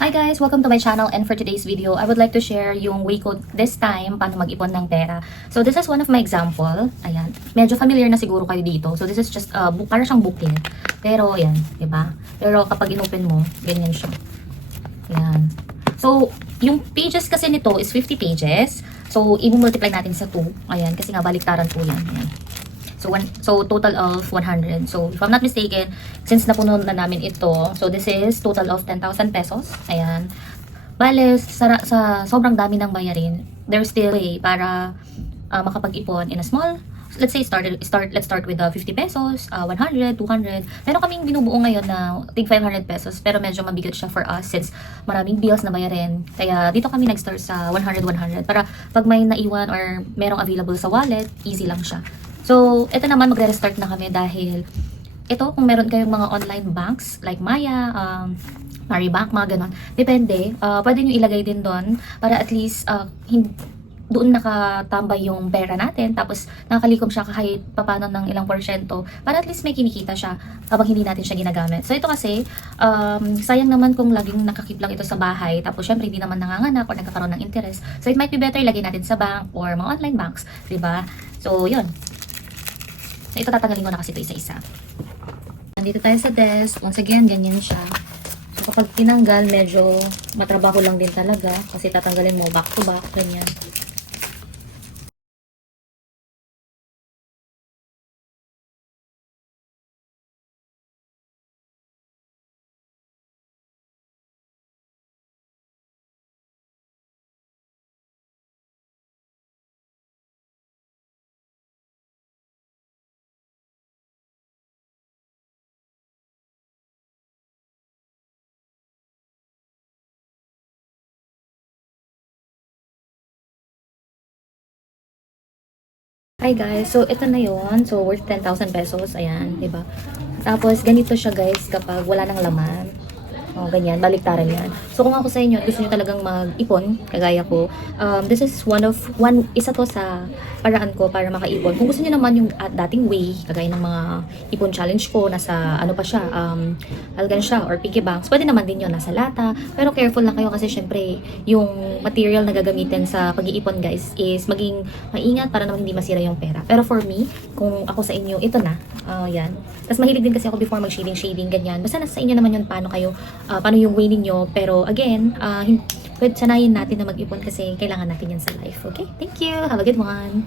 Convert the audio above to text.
Hi guys! Welcome to my channel, and for today's video, I would like to share yung way ko this time paano mag-ipon ng pera. So this is one of my example. Ayan. Medyo familiar na siguro kayo dito. So this is just para siyang booklet. Pero ayan, 'di ba? Pero kapag inopen mo, ganyan siya. Ayan. So yung pages kasi nito is 50 pages. So i-multiply natin sa 2. Ayan, kasi nga baliktaran po 'yan. Ayan. So total of 100. So if I'm not mistaken, since napuno na namin ito, so this is total of 10,000 pesos. Ayan. Bale, sa sobrang dami ng bayarin, there's still a way para makapag-ipon in a small, let's say let's start with 50 pesos, 100, 200. Pero kaming binubuo ngayon na tig 500 pesos, pero medyo mabigat siya for us since maraming bills na bayarin. Kaya dito kami nag-start sa 100 para pag may naiwan or merong available sa wallet, easy lang siya. So, ito naman magre-restart na kami dahil ito, kung meron kayong mga online banks like Maya, Maribank, mga ganon, depende. Pwede nyo ilagay din doon para at least doon nakatambay yung pera natin, tapos nakakalikom siya kahit papano ng ilang porsyento para at least may kinikita siya habang hindi natin siya ginagamit. So ito kasi, sayang naman kung laging nakakip lang ito sa bahay, tapos syempre hindi naman nanganganak or nagkakaroon ng interest. So it might be better ilagay natin sa bank or mga online banks, diba? So yun. So ito tatanggalin ko na kasi ito isa-isa. Nandito tayo sa desk. Once again, ganyan siya. So kapag tinanggal, medyo matrabaho lang din talaga kasi tatanggalin mo back to back, ganyan. Hi guys, so ito na yon. So worth 10,000 pesos, ayan, 'di ba? Tapos ganito siya guys kapag wala nang laman. O, ganyan, baliktaran yan. So, kung ako sa inyo, gusto nyo talagang mag-ipon, kagaya ko, this is isa to sa paraan ko para makaipon. Kung gusto nyo naman yung dating way, kagaya ng mga ipon challenge ko, nasa, ano pa siya, algan siya, or piggy banks, pwede naman din yun, nasa lata. Pero careful lang kayo kasi syempre, yung material na gagamitin sa pag-iipon guys, is maging maingat para naman hindi masira yung pera. Pero for me, kung ako sa inyo, ito na, yan. Tapos mahilig din kasi ako before mag-shading, ganyan. Basta nasa inyo naman yun paano yung way ninyo. Pero again, sanayin natin na mag-ipon kasi kailangan natin yan sa life. Okay? Thank you! Have a good one!